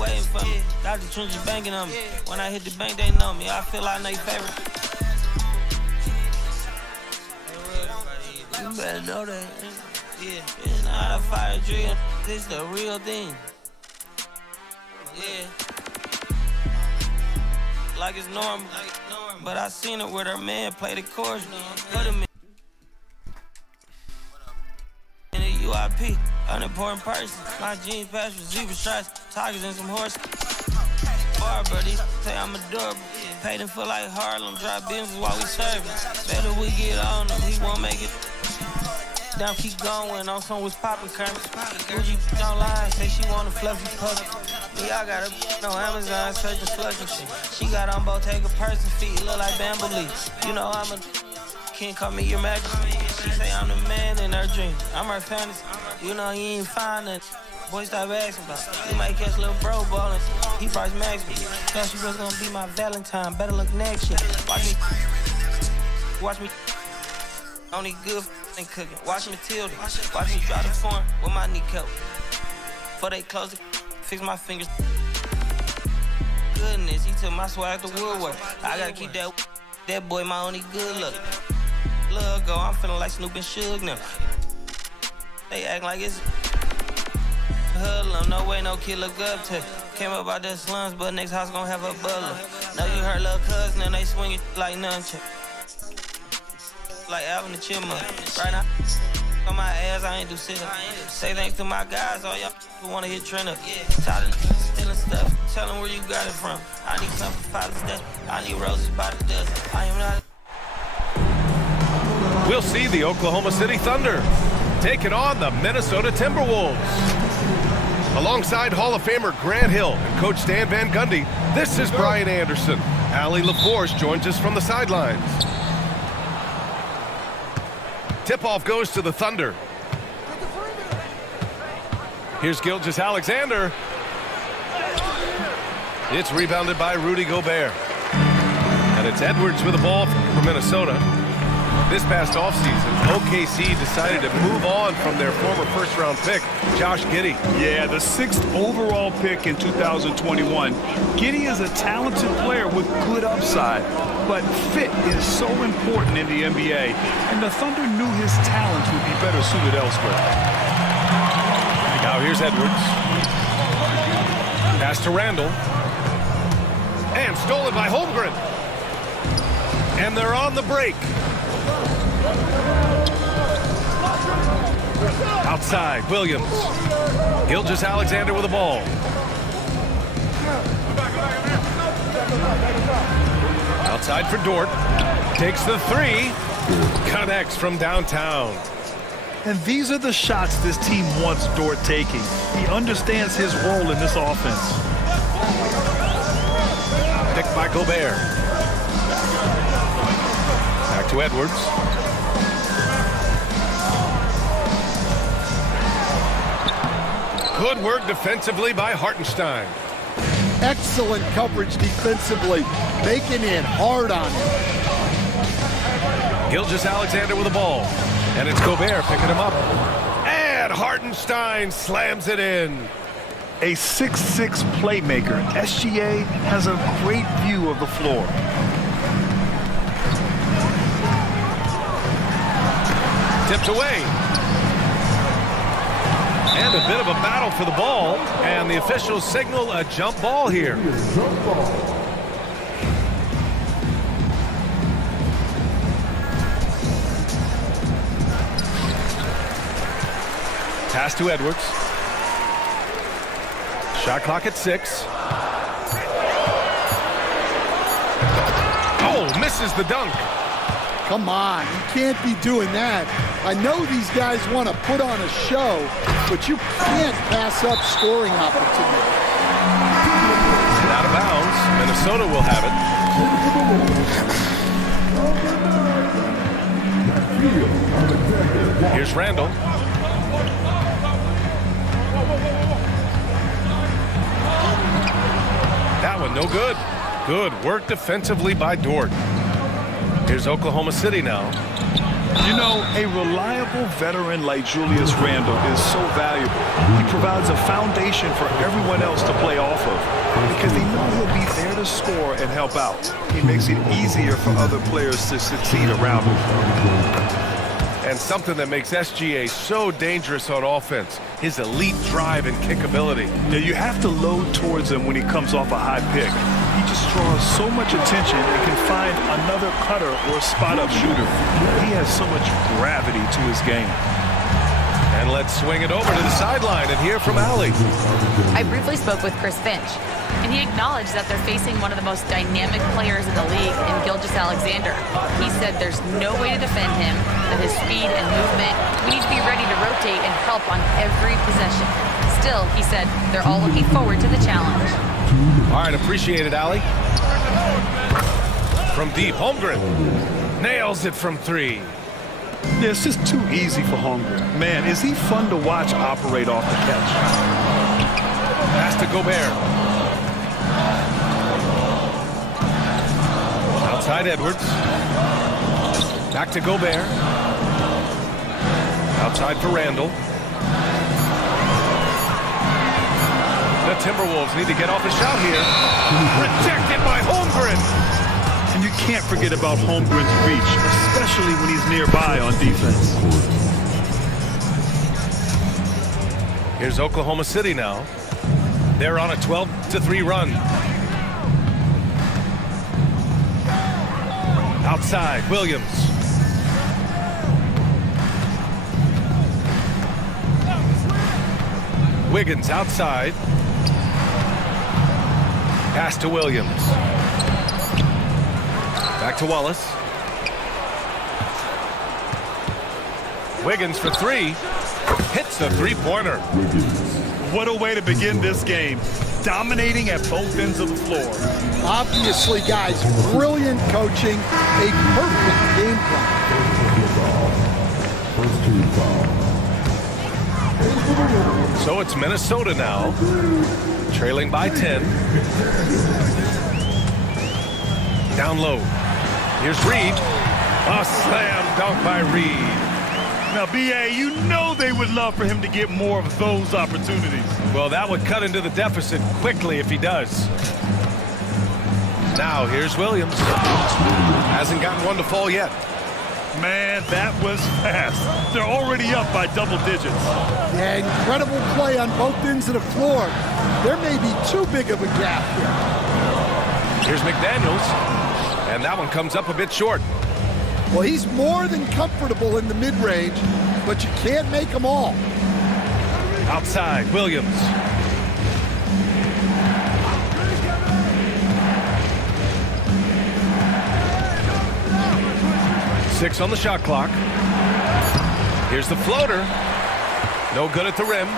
Waiting for me. Dr. Trench banking on me. When I hit the bank, they know me. I feel like they favorite. You better know that. Yeah, it's not a fire drill. This is the real thing. Yeah. Like it's normal. But I seen it with her man play the chorus. Put him in the UIP. Unimportant person. My jeans patch with zebra stripes, tigers and some horses. Bar buddies say I'm adorable. Paid him for like Harlem. Drop business while we serving. Better we get on him. He won't make it. Down, keep going. On some was popping Kermit. Gucci don't lie. Say she want a fluffy puppy. Me, I got a on Amazon searching slushy shit. She got on Bottega person feet. Look like bamboo leaf. You know I'm a can't call me your majesty. She say I'm the man in her dream. I'm her fantasy. You know he ain't fine nothing. Boy, stop asking about it. You might catch a little bro ballin'. He Bryce Max me. Thought she was gonna be my Valentine. Better look next year. Watch me. Only good ain't cooking. Watch Matilda. Watch me drive the form with my kneecap. Before they close it, fix my fingers. Goodness, he took my swag to Woodward. I gotta keep that boy my only good look. Look ago, I'm feeling like Snoop and Suge now. They act like it's hoodlum. No way, no kid look up to. Came up out the slums, but next house gon' have a butler. Know you heard little cousin and they swing it like nunchuck. Like Alvin the Chipmunk. Right now, on my ass, I ain't do shit. Say thanks to my guys, all y'all who wanna hit trend up. Tired of stealing stuff. Tell them where you got it from. I need something for Father's Day. I need roses by the dozen. I am not. We'll see the Oklahoma City Thunder taking on the Minnesota Timberwolves. Alongside Hall of Famer Grant Hill and Coach Stan Van Gundy, this is Brian Anderson. Allie LaForce joins us from the sidelines. Tip-off goes to the Thunder. Here's Gilgeous-Alexander. It's rebounded by Rudy Gobert. And it's Edwards with the ball for Minnesota. This past offseason, OKC decided to move on from their former first-round pick, Josh Giddey. Yeah, the 6th overall pick in 2021. Giddey is a talented player with good upside, but fit is so important in the NBA, and the Thunder knew his talents would be better suited elsewhere. Now here's Edwards. Pass to Randall. And stolen by Holmgren. And they're on the break. Outside, Williams. Gilgeous-Alexander with the ball. Outside for Dort. Takes the three. Connects from downtown. And these are the shots this team wants Dort taking. He understands his role in this offense. Picked by Gobert. Back to Edwards. Good work defensively by Hartenstein. Excellent coverage defensively, making it hard on him. Gilgeous-Alexander with the ball. And it's Gobert picking him up. And Hartenstein slams it in. A 6'6" playmaker, SGA has a great view of the floor. Tipped away. And a bit of a battle for the ball. And the officials signal a jump ball here. Pass to Edwards. Shot clock at 6. Oh, misses the dunk. Come on, you can't be doing that. I know these guys want to put on a show, but you can't pass up scoring opportunity. And out of bounds, Minnesota will have it. Here's Randall. That one no good. Good work defensively by Dort. Here's Oklahoma City now. You know, a reliable veteran like Julius Randle is so valuable. He provides a foundation for everyone else to play off of because they know he'll be there to score and help out. He makes it easier for other players to succeed around him. And something that makes SGA so dangerous on offense, his elite drive and kick ability. Yeah, you have to load towards him when he comes off a high pick. He just draws so much attention and can find another cutter or spot-up shooter. He has so much gravity to his game. And let's swing it over to the sideline and hear from Allie. I briefly spoke with Chris Finch, and he acknowledged that they're facing one of the most dynamic players in the league in Gilgeous-Alexander. He said there's no way to defend him, that his speed and movement, we need to be ready to rotate and help on every possession. Still, he said, they're all looking forward to the challenge. All right, appreciate it, Allie. From deep, Holmgren nails it from 3. Yeah, it's just too easy for Holmgren. Man, is he fun to watch operate off the catch. Pass to Gobert. Outside Edwards. Back to Gobert. Outside for Randall. The Timberwolves need to get off a shot here. Rejected by Holmgren. And you can't forget about Holmgren's reach, especially when he's nearby on defense. Here's Oklahoma City now. They're on a 12-3 run. Outside, Williams. Wiggins outside. Pass to Williams. Back to Wallace. Wiggins for three. Hits a three-pointer. What a way to begin this game. Dominating at both ends of the floor. Obviously, guys, brilliant coaching. A perfect game plan. So it's Minnesota now, trailing by 10. Down low. Here's Reed. A slam dunk by Reed. Now, B.A., you know they would love for him to get more of those opportunities. Well, that would cut into the deficit quickly if he does. Now, here's Williams. Hasn't gotten one to fall yet. Man, that was fast. They're already up by double digits. Yeah, incredible play on both ends of the floor. There may be too big of a gap here. Here's McDaniels, and that one comes up a bit short. Well, he's more than comfortable in the mid-range, but you can't make them all. Outside, Williams. Six on the shot clock. Here's the floater. No good at the rim.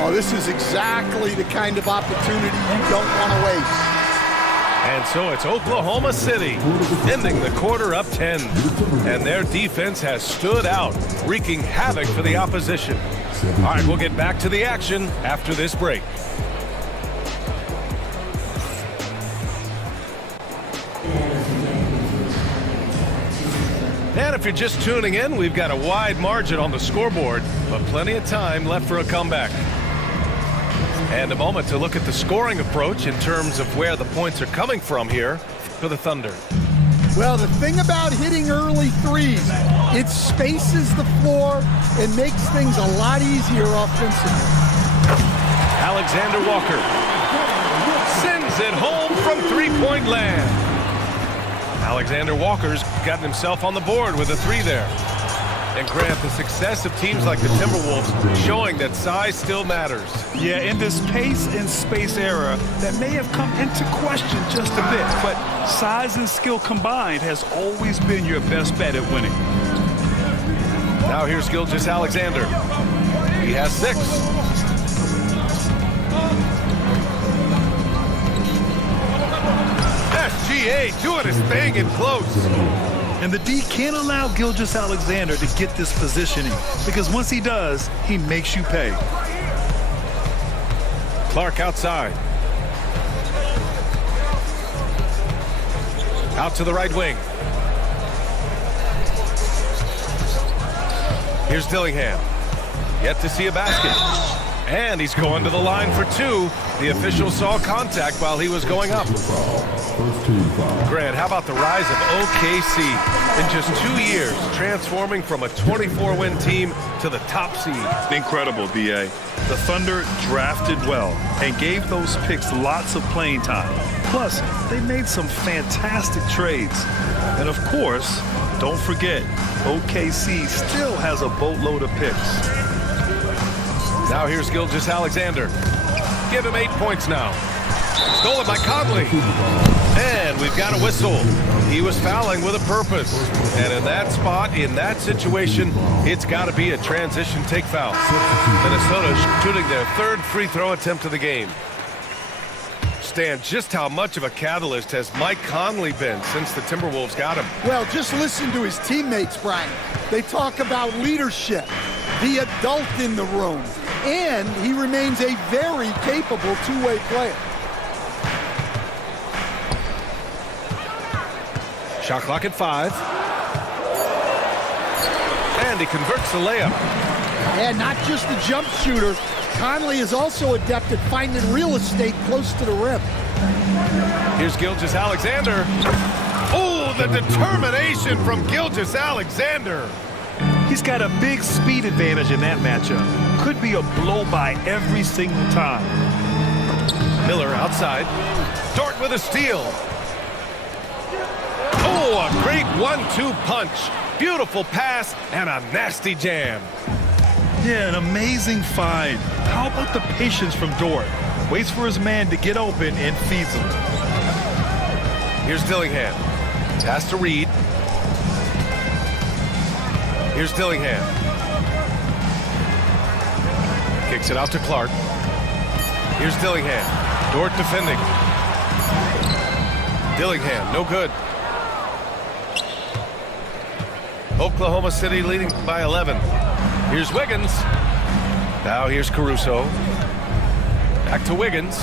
Oh, this is exactly the kind of opportunity you don't want to waste. And so it's Oklahoma City ending the quarter up 10. And their defense has stood out, wreaking havoc for the opposition. All right, we'll get back to the action after this break. And if you're just tuning in, we've got a wide margin on the scoreboard, but plenty of time left for a comeback. And a moment to look at the scoring approach in terms of where the points are coming from here for the Thunder. Well, the thing about hitting early threes, it spaces the floor and makes things a lot easier offensively. Alexander Walker sends it home from three-point land. Alexander Walker's gotten himself on the board with a three there. And Grant, the success of teams like the Timberwolves showing that size still matters. Yeah, in this pace and space era, that may have come into question just a bit, but size and skill combined has always been your best bet at winning. Now here's Gilgeous Alexander. He has 6. SGA doing his thing in close. And the D can't allow Gilgeous Alexander to get this positioning, because once he does, he makes you pay. Clark outside. Out to the right wing. Here's Dillingham. Yet to see a basket. And he's going to the line for 2. The official saw contact while he was going up. Grant, how about the rise of OKC in just 2 years, transforming from a 24-win team to the top seed? Incredible, B.A. The Thunder drafted well and gave those picks lots of playing time. Plus, they made some fantastic trades. And of course, don't forget, OKC still has a boatload of picks. Now here's Gilgeous Alexander. Give him 8 points now. Stolen by Conley. And we've got a whistle. He was fouling with a purpose. And in that spot, in that situation, it's got to be a transition take foul. Minnesota shooting their 3rd free throw attempt of the game. Stan, just how much of a catalyst has Mike Conley been since the Timberwolves got him? Well, just listen to his teammates, Brian. They talk about leadership, the adult in the room, and he remains a very capable two-way player. Shot clock at 5. And he converts the layup. And not just a jump shooter, Conley is also adept at finding real estate close to the rim. Here's Gilgeous-Alexander. Oh, the determination from Gilgeous-Alexander. He's got a big speed advantage in that matchup. Could be a blow by every single time. Miller outside. Dort with a steal. Oh, a great 1-2 punch. Beautiful pass and a nasty jam. Yeah, an amazing find. How about the patience from Dort? Waits for his man to get open and feeds him. Here's Dillingham. Pass to Reed. Here's Dillingham. Kicks it out to Clark. Here's Dillingham. Dort defending. Dillingham, no good. Oklahoma City leading by 11. Here's Wiggins. Now here's Caruso. Back to Wiggins.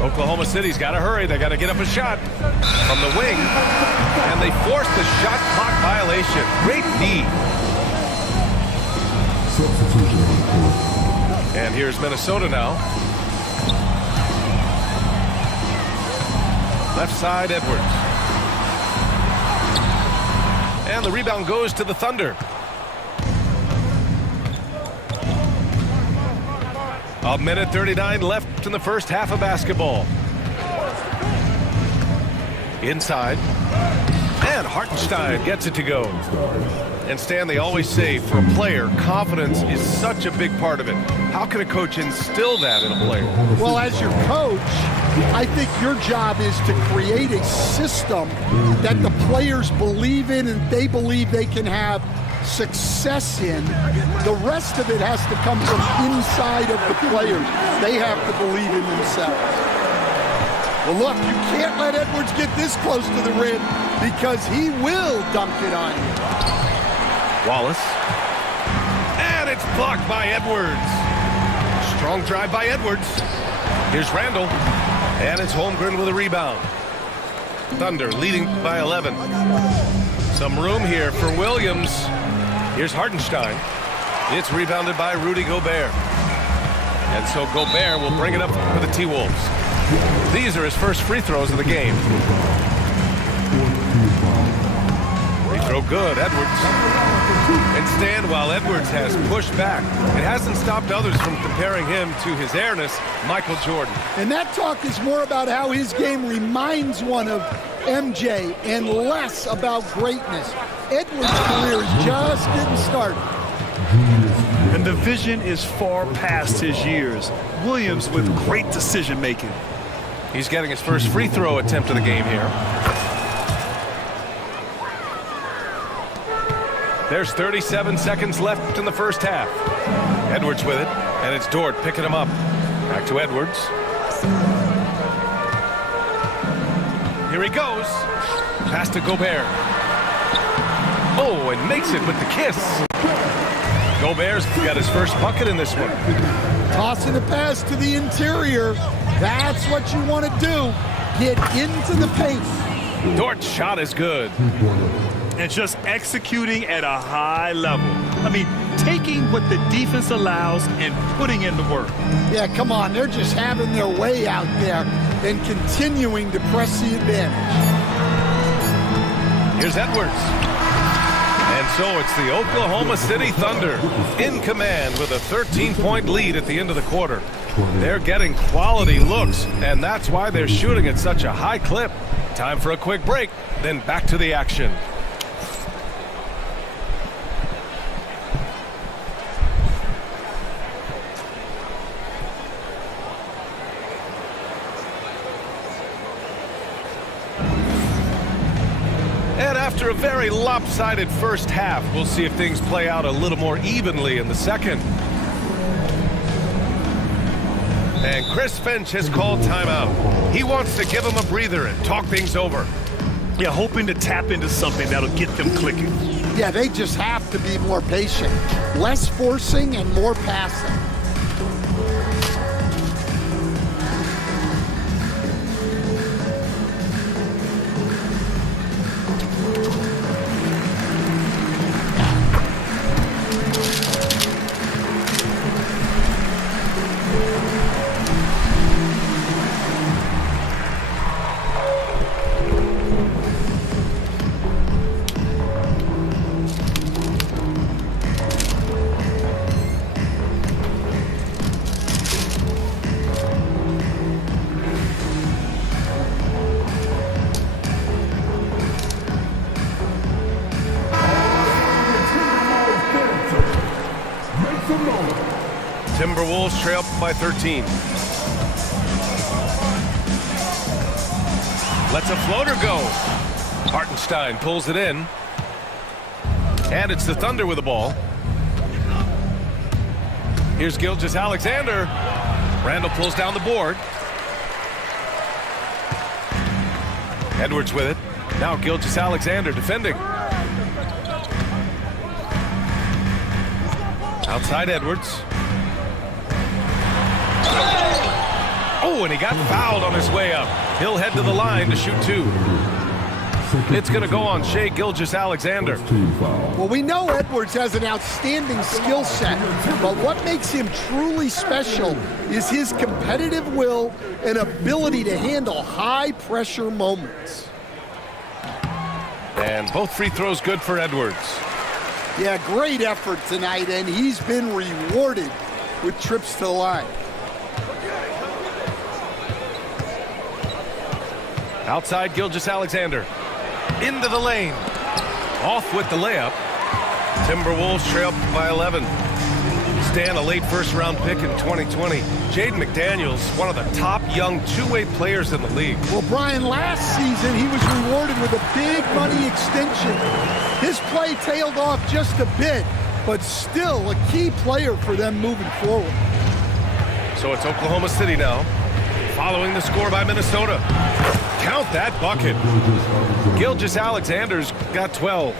Oklahoma City's got to hurry. They got to get up a shot from the wing. And they force the shot clock violation. Great D. And here's Minnesota now. Left side, Edwards. And the rebound goes to the Thunder. A minute 39 left in the first half of basketball. Inside. And Hartenstein gets it to go. And Stan, they always say for a player, confidence is such a big part of it. How can a coach instill that in a player? Well, as your coach, I think your job is to create a system that the players believe in and they believe they can have success in. The rest of it has to come from inside of the players. They have to believe in themselves. Well, look, you can't let Edwards get this close to the rim because he will dunk it on you. Wallace. And it's blocked by Edwards. Strong drive by Edwards. Here's Randall. And it's Holmgren with a rebound. Thunder leading by 11. Some room here for Williams. Here's Hartenstein. It's rebounded by Rudy Gobert. And so Gobert will bring it up for the T-Wolves. These are his first free throws of the game. Free throw good, Edwards. And Stan, while Edwards has pushed back, it hasn't stopped others from comparing him to his airness, Michael Jordan. And that talk is more about how his game reminds one of MJ and less about greatness. Edwards' career is just getting started. And the vision is far past his years. Williams with great decision making. He's getting his first free throw attempt of the game here. There's 37 seconds left in the first half. Edwards with it, and it's Dort picking him up. Back to Edwards. Here he goes. Pass to Gobert. Oh, and makes it with the kiss. Gobert's got his first bucket in this one. Tossing a pass to the interior. That's what you want to do. Get into the paint. Dort's shot is good. And just executing at a high level. I mean, taking what the defense allows and putting in the work. Yeah, come on. They're just having their way out there and continuing to press the advantage. Here's Edwards. And so it's the Oklahoma City Thunder in command with a 13-point lead at the end of the quarter. They're getting quality looks, and that's why they're shooting at such a high clip. Time for a quick break, then back to the action. And after a very lopsided first half, we'll see if things play out a little more evenly in the second. And Chris Finch has called timeout. He wants to give him a breather and talk things over. Yeah, hoping to tap into something that'll get them clicking. Yeah, they just have to be more patient. Less forcing and more passing. Timberwolves trail by 13. Lets a floater go. Hartenstein pulls it in. And it's the Thunder with the ball. Here's Gilgeous-Alexander. Randall pulls down the board. Edwards with it. Now Gilgeous-Alexander defending. Outside Edwards. Oh, and he got fouled on his way up. He'll head to the line to shoot 2. It's going to go on Shai Gilgeous-Alexander. Well, we know Edwards has an outstanding skill set, but what makes him truly special is his competitive will and ability to handle high-pressure moments. And both free throws good for Edwards. Yeah, great effort tonight, and he's been rewarded with trips to the line. Outside Gilgeous-Alexander. Into the lane. Off with the layup. Timberwolves trail by 11. Stan, a late first-round pick in 2020. Jaden McDaniels, one of the top young two-way players in the league. Well, Brian, last season he was rewarded with a big money extension. His play tailed off just a bit, but still a key player for them moving forward. So it's Oklahoma City now, following the score by Minnesota. Count that bucket. Gilgeous-Alexander's got 12.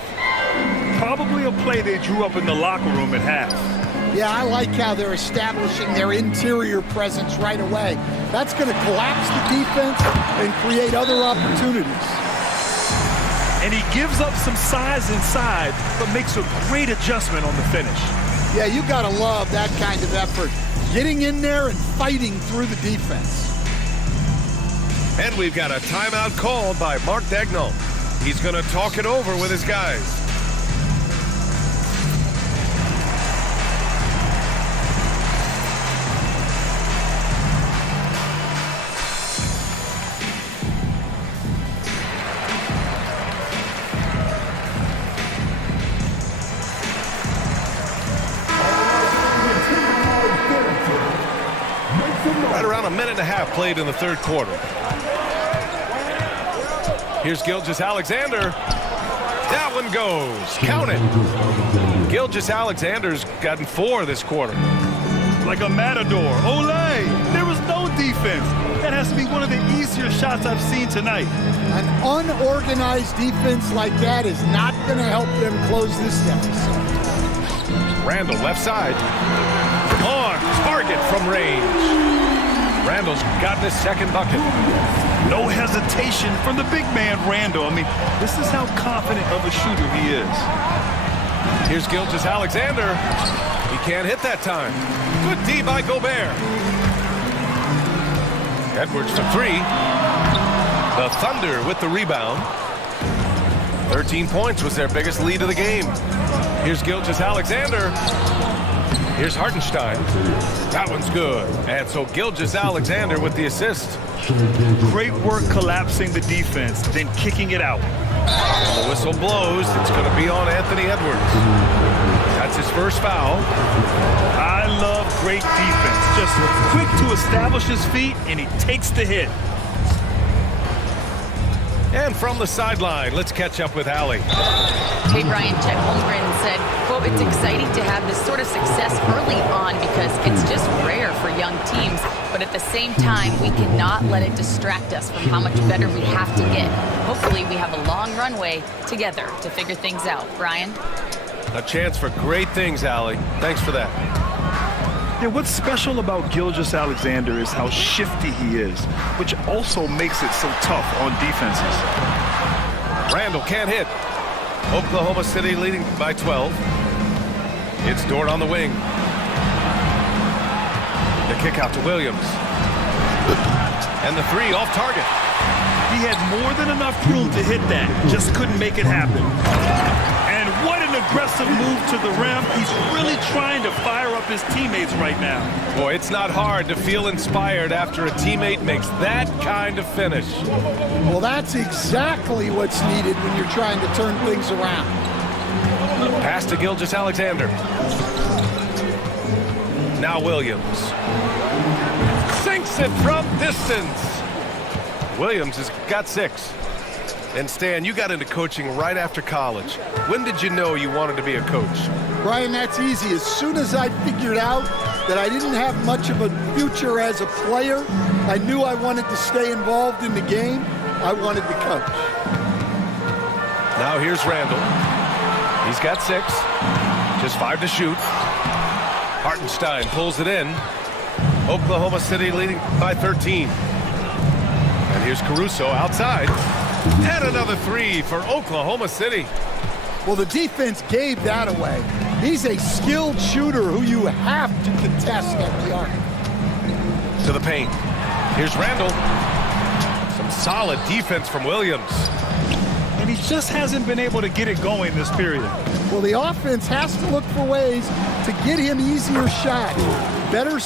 Probably a play they drew up in the locker room at half. Yeah, I like how they're establishing their interior presence right away. That's going to collapse the defense and create other opportunities. And he gives up some size inside, but makes a great adjustment on the finish. Yeah, you got to love that kind of effort. Getting in there and fighting through the defense. And we've got a timeout called by Mark Daigneault. He's going to talk it over with his guys. Right around a minute and a half played in the third quarter. Here's Gilgeous-Alexander. That one goes. Count it. Gilgeous-Alexander's gotten 4 this quarter. Like a matador. Olay! There was no defense. That has to be one of the easier shots I've seen tonight. An unorganized defense like that is not going to help them close this deficit. Randall left side. On target from range. Randall's gotten his second bucket. No hesitation from the big man, Randall. I mean, this is how confident of a shooter he is. Here's Gilgeous-Alexander. He can't hit that time. Good D by Gobert. Edwards for 3. The Thunder with the rebound. 13 points was their biggest lead of the game. Here's Gilgeous-Alexander. Here's Hartenstein. That one's good. And so Gilgeous-Alexander with the assist. Great work collapsing the defense, then kicking it out. The whistle blows. It's going to be on Anthony Edwards. That's his first foul. I love great defense. Just quick to establish his feet, and he takes the hit. And from the sideline, let's catch up with Allie. Hey, Brian, Chet Holmgren said, quote, "It's exciting to have this sort of success early on because it's just rare for young teams. But at the same time, we cannot let it distract us from how much better we have to get. Hopefully, we have a long runway together to figure things out." Brian? A chance for great things, Allie. Thanks for that. Yeah, what's special about Gilgeous-Alexander is how shifty he is, which also makes it so tough on defenses. Randall can't hit. Oklahoma City leading by 12. It's Dort on the wing. The kick out to Williams. And the 3 off target. He had more than enough room to hit that, just couldn't make it happen. And what an aggressive move to the rim. He's really trying to fire up his teammates right now. Boy, it's not hard to feel inspired after a teammate makes that kind of finish. Well, that's exactly what's needed when you're trying to turn things around. Pass to Gilgeous-Alexander. Now Williams. Sinks it from distance. Williams has got 6. And Stan, you got into coaching right after college. When did you know you wanted to be a coach? Brian, that's easy. As soon as I figured out that I didn't have much of a future as a player, I knew I wanted to stay involved in the game. I wanted to coach. Now here's Randall. He's got 6. Just 5 to shoot. Hartenstein pulls it in. Oklahoma City leading by 13. And here's Caruso outside. And another 3 for Oklahoma City. Well, the defense gave that away. He's a skilled shooter who you have to contest at the arc. To the paint. Here's Randall. Some solid defense from Williams. And he just hasn't been able to get it going this period. Well, the offense has to look for ways to get him easier shots. Better